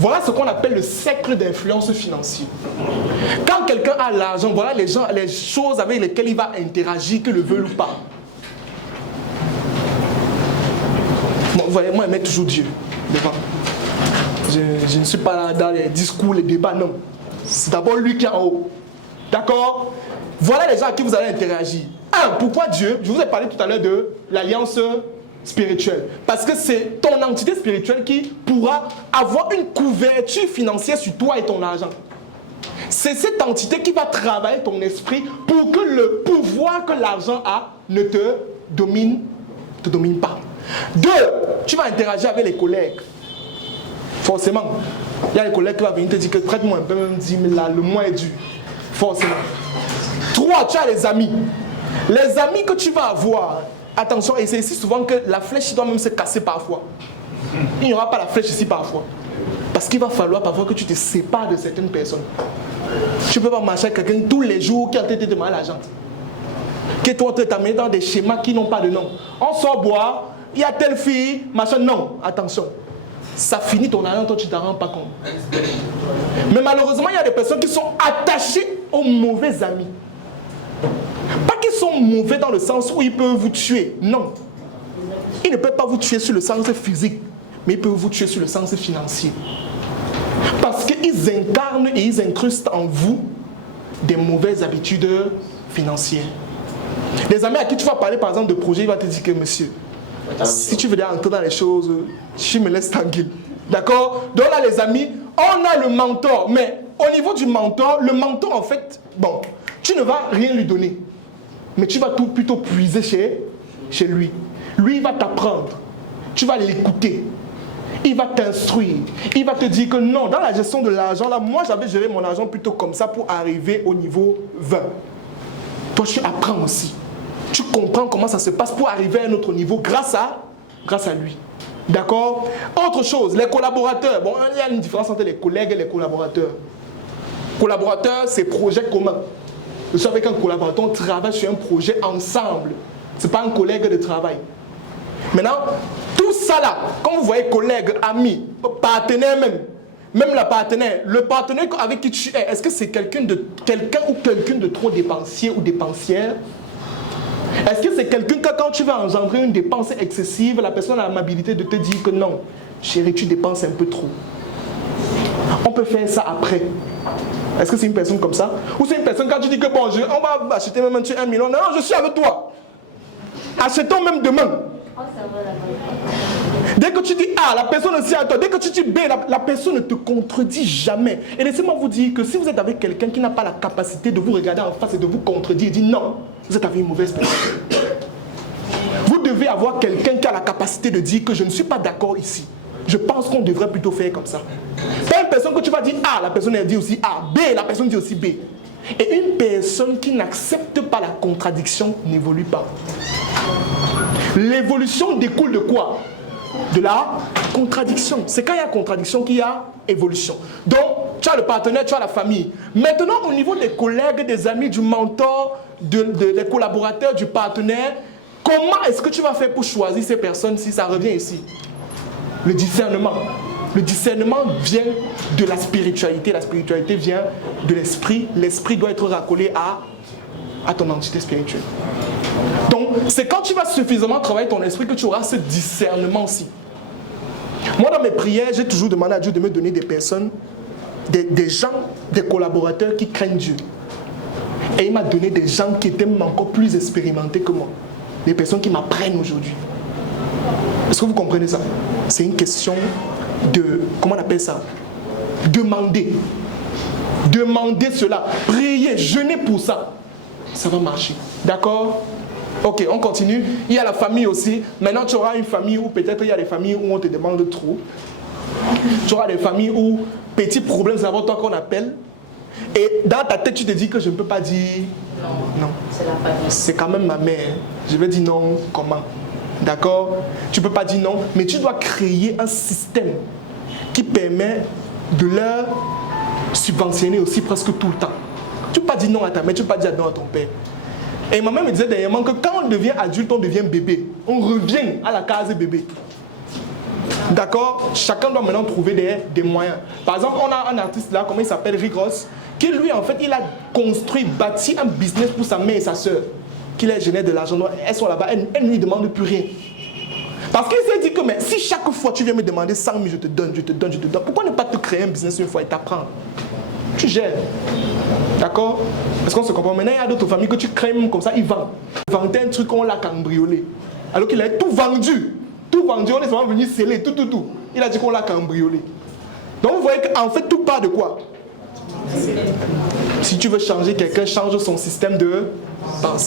Voilà ce qu'on appelle le cercle d'influence financier. Quand quelqu'un a l'argent, voilà les choses avec lesquelles il va interagir, qu'il le veuille ou pas. Bon, vous voyez, moi, je mets toujours Dieu devant. Je ne suis pas là dans les discours, les débats, non. C'est d'abord lui qui est en haut. D'accord? Voilà les gens à qui vous allez interagir. Pourquoi Dieu? Je vous ai parlé tout à l'heure de l'alliance spirituelle. Parce que c'est ton entité spirituelle qui pourra avoir une couverture financière sur toi et ton argent. C'est cette entité qui va travailler ton esprit pour que le pouvoir que l'argent a ne te domine pas. 2, tu vas interagir avec les collègues. Forcément. Il y a les collègues qui vont venir te dire que prête-moi un peu, même 10 000 là, le mois est dur. Forcément. 3, tu as les amis. Les amis que tu vas avoir, attention, et c'est ici souvent que la flèche doit même se casser parfois. Il n'y aura pas la flèche ici parfois. Parce qu'il va falloir parfois que tu te sépares de certaines personnes. Tu ne peux pas marcher avec quelqu'un tous les jours qui a été demander l'argent. Qui est en train de t'amener dans des schémas qui n'ont pas de nom. On sort boire, il y a telle fille, machin, non, attention. Ça finit ton argent, toi tu ne t'en rends pas compte. Mais malheureusement, il y a des personnes qui sont attachées aux mauvais amis. Pas qu'ils sont mauvais dans le sens où ils peuvent vous tuer, non. Ils ne peuvent pas vous tuer sur le sens physique, mais ils peuvent vous tuer sur le sens financier. Parce qu'ils incarnent et ils incrustent en vous des mauvaises habitudes financières. Les amis à qui tu vas parler par exemple de projet, il va te dire que monsieur, si tu veux entrer dans les choses, tu me laisses tranquille. D'accord? Donc là les amis, on a le mentor, mais au niveau du mentor, le mentor en fait, bon, tu ne vas rien lui donner. Mais tu vas tout plutôt puiser chez lui. Lui, il va t'apprendre. Tu vas l'écouter. Il va t'instruire. Il va te dire que non, dans la gestion de l'argent, là, moi, j'avais géré mon argent plutôt comme ça pour arriver au niveau 20. Toi, tu apprends aussi. Tu comprends comment ça se passe pour arriver à un autre niveau grâce à lui. D'accord? Autre chose, les collaborateurs. Bon, il y a une différence entre les collègues et les collaborateurs. Collaborateurs, c'est projet commun. Je suis avec un collaborateur, on travaille sur un projet ensemble. Ce n'est pas un collègue de travail. Maintenant, tout ça là, quand vous voyez collègues, amis, partenaires même la partenaire, le partenaire avec qui tu es, est-ce que c'est quelqu'un de trop dépensier ou dépensière? Est-ce que c'est quelqu'un que quand tu vas engendrer une dépense excessive, la personne a l'amabilité de te dire que non, chérie, tu dépenses un peu trop. On peut faire ça après. Est-ce que c'est une personne comme ça? Ou c'est une personne quand tu dis que bon, on va acheter même 1 million. Non, je suis avec toi. Achetons même demain. Dès que tu dis A, la personne aussi à toi. Dès que tu dis B, la personne ne te contredit jamais. Et laissez-moi vous dire que si vous êtes avec quelqu'un qui n'a pas la capacité de vous regarder en face et de vous contredire et dire non, vous êtes avec une mauvaise personne. Vous devez avoir quelqu'un qui a la capacité de dire que je ne suis pas d'accord ici. Je pense qu'on devrait plutôt faire comme ça. Pas une personne que tu vas dire A, la personne elle dit aussi A. B, la personne dit aussi B. Et une personne qui n'accepte pas la contradiction n'évolue pas. L'évolution découle de quoi? De la contradiction. C'est quand il y a contradiction qu'il y a évolution. Donc, tu as le partenaire, tu as la famille. Maintenant, au niveau des collègues, des amis, du mentor, des collaborateurs, du partenaire, comment est-ce que tu vas faire pour choisir ces personnes si ça revient ici? Le discernement. Le discernement vient de la spiritualité. La spiritualité vient de l'esprit. L'esprit doit être raccolé à ton entité spirituelle. Donc, c'est quand tu vas suffisamment travailler ton esprit que tu auras ce discernement-ci. Moi, dans mes prières, j'ai toujours demandé à Dieu de me donner des personnes, des gens, des collaborateurs qui craignent Dieu. Et il m'a donné des gens qui étaient même encore plus expérimentés que moi. Des personnes qui m'apprennent aujourd'hui. Est-ce que vous comprenez ça? C'est une question de, comment on appelle ça? Demander. Demander cela. Prier, jeûner pour ça. Ça va marcher. D'accord? Ok, on continue. Il y a la famille aussi. Maintenant, tu auras une famille où peut-être il y a des familles où on te demande trop. Tu auras des familles où petit problème, c'est d'abord toi qu'on appelle. Et dans ta tête, tu te dis que je ne peux pas dire non. C'est la famille. C'est quand même ma mère. Je vais dire non, comment? D'accord? Tu ne peux pas dire non, mais tu dois créer un système qui permet de leur subventionner aussi presque tout le temps. Tu ne peux pas dire non à ta mère, tu ne peux pas dire non à ton père. Et ma mère me disait dernièrement que quand on devient adulte, on devient bébé. On revient à la case bébé. D'accord? Chacun doit maintenant trouver des moyens. Par exemple, on a un artiste là, comment il s'appelle, Rick Ross, qui lui, en fait, il a construit, bâti un business pour sa mère et sa soeur, qui leur génère de l'argent. Elles sont là-bas, elles ne lui demandent plus rien. Parce qu'il s'est dit que mais, si chaque fois tu viens me demander 100 000, je te donne, pourquoi ne pas te créer un business une fois et t'apprendre? Tu gères. D'accord? Est-ce qu'on se comprend? Maintenant, il y a d'autres familles que tu crées même comme ça, ils vendent. Ils vendaient un truc, on l'a cambriolé. Alors qu'il a tout vendu. Tout vendu, on est vraiment venu sceller, tout. Il a dit qu'on l'a cambriolé. Donc vous voyez qu'en fait, tout part de quoi? Si tu veux changer quelqu'un, change son système de pensée.